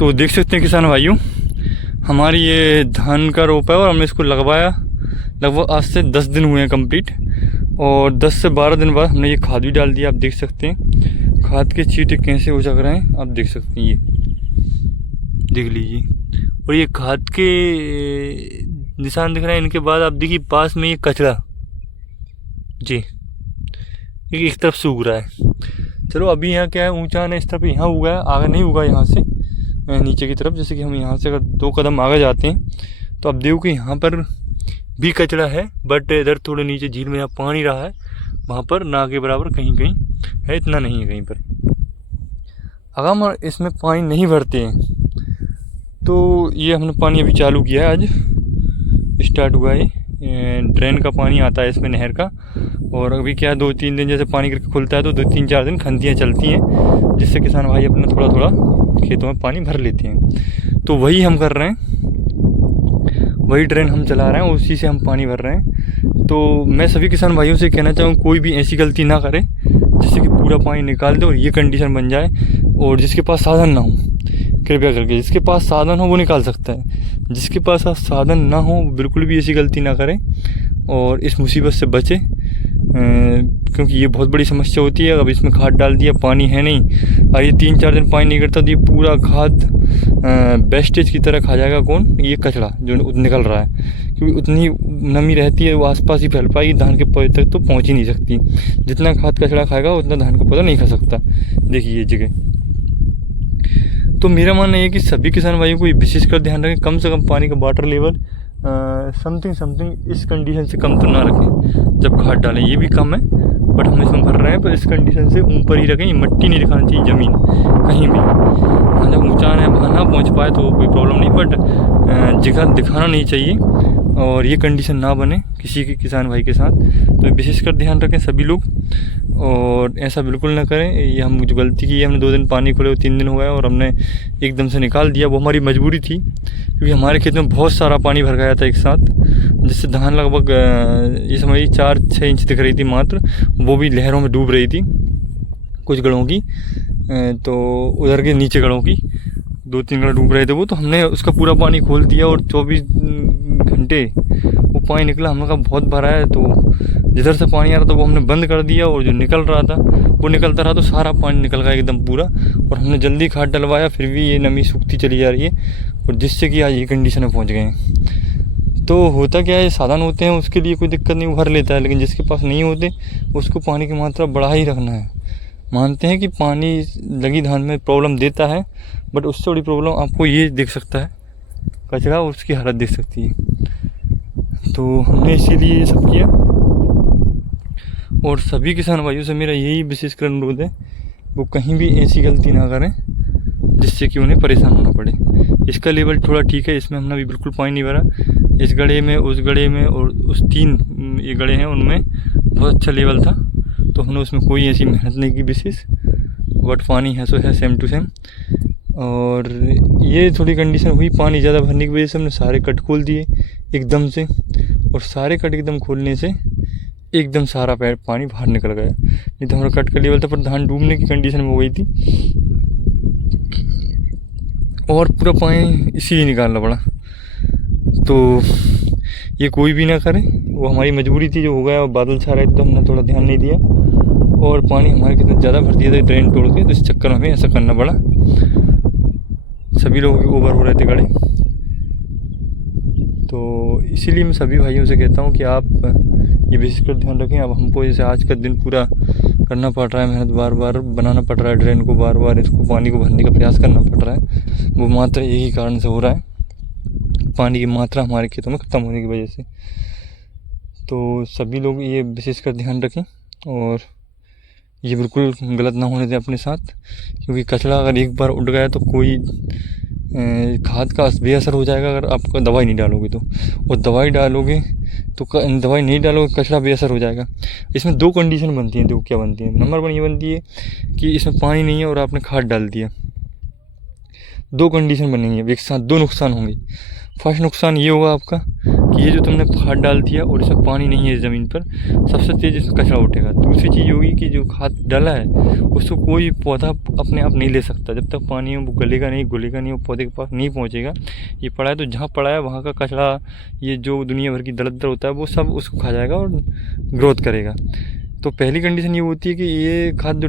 तो देख सकते हैं किसान भाइयों, हमारी ये धान का रोपा है और हमने इसको लगवाया लगभग आज से 10 दिन हुए हैं कंप्लीट। और 10 से 12 दिन बाद हमने ये खाद भी डाल दिया। आप देख सकते हैं खाद के चीटे कैसे हो रहे हैं, आप देख सकते हैं, ये देख लीजिए। और ये खाद के निशान दिख रहे हैं। इनके बाद आप देखिए पास में ये कचरा जी एक तरफ से उग रहा है। चलो अभी यहाँ क्या है, ऊंचा है इस तरफ, यहाँ उगा है, आगे नहीं उगा यहाँ से नीचे की तरफ। जैसे कि हम यहाँ से अगर 2 कदम आगे जाते हैं तो अब देखो कि यहाँ पर भी कचरा है, बट इधर थोड़े नीचे झील में यहाँ पानी रहा है, वहाँ पर ना के बराबर कहीं कहीं है, इतना नहीं है कहीं पर। अगर हम इसमें पानी नहीं भरते हैं तो ये हमने पानी अभी चालू किया है, आज स्टार्ट हुआ है। ड्रेन का पानी आता है इसमें, नहर का। और अभी क्या 2-3 दिन जैसे पानी करके खुलता है तो 2-3-4 दिन खंतियाँ चलती हैं, जिससे किसान भाई अपना थोड़ा थोड़ा खेतों में पानी भर लेते हैं। तो वही हम कर रहे हैं, वही ड्रेन हम चला रहे हैं, उसी से हम पानी भर रहे हैं। तो मैं सभी किसान भाइयों से कहना चाहूँ कोई भी ऐसी गलती ना करे जिससे कि पूरा पानी निकाल दे और ये कंडीशन बन जाए। और जिसके पास साधन ना हो, कृपया करके जिसके पास साधन हो वो निकाल सकता है, जिसके पास साधन ना हो बिल्कुल भी ऐसी गलती ना करें और इस मुसीबत से बचे। क्योंकि ये बहुत बड़ी समस्या होती है। अब इसमें खाद डाल दिया, पानी है नहीं, और ये 3-4 दिन पानी नहीं करता तो ये पूरा खाद वेस्टेज की तरह खा जाएगा कौन, ये कचरा जो निकल रहा है। क्योंकि उतनी नमी रहती है वो आसपास ही फैल पाएगी, धान के पौधे तक तो पहुंच ही नहीं सकती। जितना खाद कचरा खाएगा उतना धान का पौधा नहीं खा सकता। देखिए ये जगह। तो मेरा मानना है कि सभी किसान भाइयों को विशेषकर ध्यान रखें, कम से कम पानी का वाटर लेवल समथिंग इस कंडीशन से कम तो ना रखें जब खाद डालें। ये भी कम है बट हम इसमें भर रहे हैं, पर इस कंडीशन से ऊपर ही रखें। मट्टी नहीं दिखानी चाहिए ज़मीन कहीं भी। हाँ, जब ऊँचा है वहाँ ना पहुँच पाए तो कोई प्रॉब्लम नहीं, बट जगह दिखाना नहीं चाहिए और ये कंडीशन ना बने किसी के किसान भाई के साथ। तो विशेषकर ध्यान रखें सभी लोग और ऐसा बिल्कुल ना करें। ये हम जो गलती की है, हमने 2 दिन पानी खोले, 3 दिन हो गए और हमने एकदम से निकाल दिया। वो हमारी मजबूरी थी क्योंकि हमारे खेत में बहुत सारा पानी भर गया था एक साथ, जिससे धान लगभग ये समझिए 4-6 इंच दिख रही थी मात्र, वो भी लहरों में डूब रही थी कुछ गड़ों की। तो उधर के नीचे गड़ों की 2-3 गड़ डूब रहे थे वो, तो हमने उसका पूरा पानी खोल दिया और 24 घंटे वो पानी निकला। हमने कहा बहुत भरा है, तो जिधर से पानी आ रहा था वो हमने बंद कर दिया और जो निकल रहा था वो निकलता रहा, तो सारा पानी निकल गया एकदम पूरा। और हमने जल्दी खाद डलवाया, फिर भी ये नमी सूखती चली जा रही है और जिससे कि आज ये कंडीशन में पहुँच गए हैं। तो होता क्या है, साधन होते हैं उसके लिए कोई दिक्कत नहीं, भर लेता है, लेकिन जिसके पास नहीं होते उसको पानी की मात्रा बढ़ा ही रखना है। मानते हैं कि पानी लगी धान में प्रॉब्लम देता है, बट उससे बड़ी प्रॉब्लम आपको ये दिख सकता है, कचरा, उसकी हालत दिख सकती है। तो हमने इसीलिए ये सब किया। और सभी किसान भाइयों से मेरा यही विशेषकर अनुरोध है, वो कहीं भी ऐसी गलती ना करें जिससे कि उन्हें परेशान होना पड़े। इसका लेवल थोड़ा ठीक है, इसमें हमने अभी बिल्कुल पानी नहीं भरा। इस गड्ढे में, उस गड्ढे में और उस 3 ये गड्ढे हैं उनमें बहुत अच्छा लेवल था, तो हमने उसमें कोई ऐसी मेहनत नहीं की विशेष, बट पानी है सो है सेम टू सेम। और ये थोड़ी कंडीशन हुई पानी ज़्यादा भरने की वजह से हमने सारे कट खोल दिए एकदम से, और सारे कट एकदम खोलने से एकदम सारा पानी बाहर निकल गया। नहीं तो हमारा कट का लेवल था पर धान डूबने की कंडीशन में हो गई थी और पूरा पानी इसीलिए निकालना पड़ा। तो ये कोई भी ना करे, वो हमारी मजबूरी थी जो हो गया। और बादल छा रहे थे तो हमने थोड़ा ध्यान नहीं दिया और पानी हमारे कितना ज़्यादा भर दिया था ड्रेन तोड़ के, तो इस चक्कर में हमें ऐसा करना पड़ा। सभी लोग ओवर हो रहे थे गड़े। तो इसीलिए मैं सभी भाइयों से कहता हूँ कि आप ये विशेषकर ध्यान रखें। अब हमको जैसे आज का दिन पूरा करना पड़ रहा है, मेहनत बार बार बनाना पड़ रहा है ड्रेन को, बार बार इसको पानी को भरने का प्रयास करना पड़ रहा है, वो मात्र यही कारण से हो रहा है, पानी की मात्रा हमारे खेतों में ख़त्म होने की वजह से। तो सभी लोग ये विशेषकर ध्यान रखें और ये बिल्कुल गलत ना होने दें अपने साथ, क्योंकि कचरा अगर एक बार उड़ गया तो कोई खाद का बेअसर हो जाएगा अगर आप दवाई नहीं डालोगे तो। और दवाई डालोगे तो दवाई नहीं डालोगे कचरा बेअसर हो जाएगा। इसमें 2 कंडीशन बनती हैं। देखो क्या बनती है, नंबर 1 ये बनती है कि इसमें पानी नहीं है और आपने खाद डाल दिया। 2 कंडीशन बनेंगी, एक साथ 2 नुकसान होंगे। फर्स्ट नुकसान ये होगा आपका कि ये जो तुमने खाद डाल दिया और इसमें पानी नहीं है ज़मीन पर, सबसे तेज़ इसमें कचरा उठेगा। दूसरी चीज़ होगी कि जो खाद डाला है उसको कोई पौधा अपने आप नहीं ले सकता, जब तक पानी में वो गलेगा नहीं, घुलेगा नहीं, वो पौधे के पास नहीं पहुँचेगा। ये पड़ा है तो जहाँ पड़ा है वहाँ का कचरा, ये जो दुनिया भर की दलदल होता है वो सब उसको खा जाएगा और ग्रोथ करेगा। तो पहली कंडीशन ये होती है कि ये खाद जो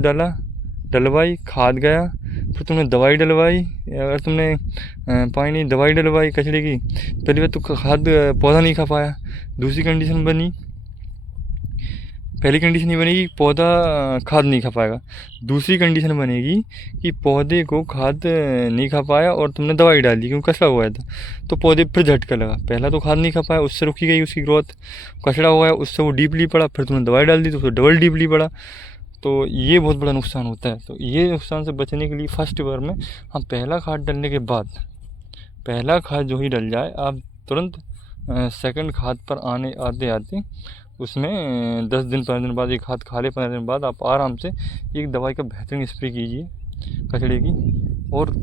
डलवाई, खाद गया, फिर तुमने दवाई डलवाई, अगर तुमने पानी नहीं दवाई डलवाई कचरे की, पहली बात तो खाद पौधा नहीं खा पाया। दूसरी कंडीशन बनी, पहली कंडीशन ये बनेगी कि पौधा खाद नहीं खा पाएगा। दूसरी कंडीशन बनेगी कि पौधे को खाद नहीं खा पाया और तुमने दवाई डाल दी क्योंकि कचरा हुआ था, तो पौधे फिर झटका लगा। पहला तो खाद नहीं खा पाया, उससे रुकी गई उसकी ग्रोथ, कचरा हुआ है उससे वो डीपली पड़ा, फिर तुमने दवाई डाल दी तो उससे डबल डीपली पड़ा। तो ये बहुत बड़ा नुकसान होता है। तो ये नुकसान से बचने के लिए फर्स्ट बार में हम पहला खाद डालने के बाद, पहला खाद जो ही डल जाए आप तुरंत सेकंड खाद पर आते आते उसमें 10 दिन 15 दिन बाद एक खाद खा ले, 15 दिन बाद आप आराम से एक दवाई का बेहतरीन स्प्रे कीजिए कचड़े की और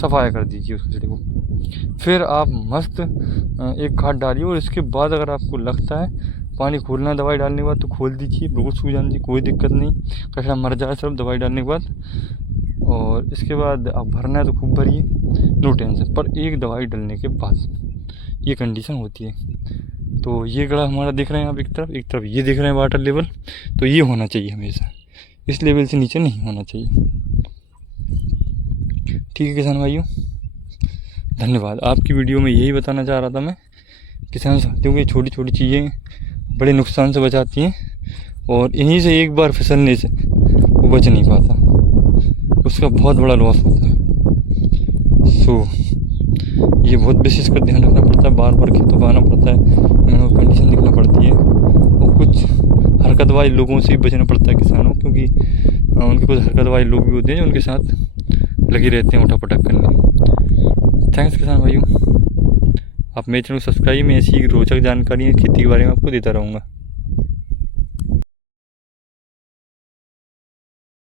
सफाया कर दीजिए उस कचड़े को। फिर आप मस्त एक खाद डालिए और इसके बाद अगर आपको लगता है पानी खोलना है दवाई डालने के बाद तो खोल दीजिए, बिल्कुल सूख जाने दीजिए, कोई दिक्कत नहीं, कचरा मर जाए सब दवाई डालने के बाद। और इसके बाद आप भरना है तो खूब भरिए, नो टेंशन, पर एक दवाई डालने के बाद ये कंडीशन होती है। तो ये गड़ा हमारा देख रहे हैं आप, एक तरफ ये देख रहे हैं वाटर लेवल, तो ये होना चाहिए हमेशा, इस लेवल से नीचे नहीं होना चाहिए। ठीक है किसान भाइयों, धन्यवाद। आपकी वीडियो में यही बताना चाह रहा था मैं, किसान साथियों की छोटी छोटी चीज़ें बड़े नुकसान से बचाती हैं और इन्हीं से एक बार फिसलने से वो बच नहीं पाता, उसका बहुत बड़ा लॉस होता है। ये बहुत विशेष कर ध्यान रखना पड़ता है, बार बार खेतों पर आना पड़ता है, मैनुअल कंडीशन देखना पड़ती है और कुछ हरकत वाले लोगों से भी बचना पड़ता है किसानों, क्योंकि उनके कुछ हरकत वाले लोग भी होते हैं जो उनके साथ लगे रहते हैं उठापटक करने। थैंक्स किसान भाइयों, आप मेरे चैनल को सब्सक्राइब, मैं ऐसी रोचक जानकारी खेती के बारे में आपको देता रहूँगा।